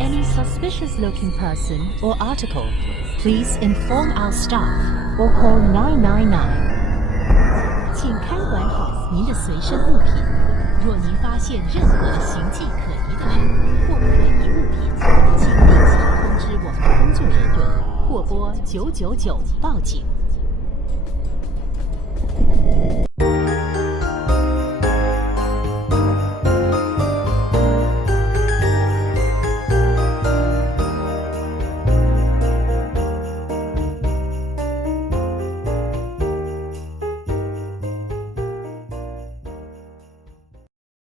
any suspicious-looking person or article, please inform our staff or call 999. 请看管好您的随身物品。若您发现任何形迹可疑的人或可疑物品，请立即通知我们的工作人员或拨999报警。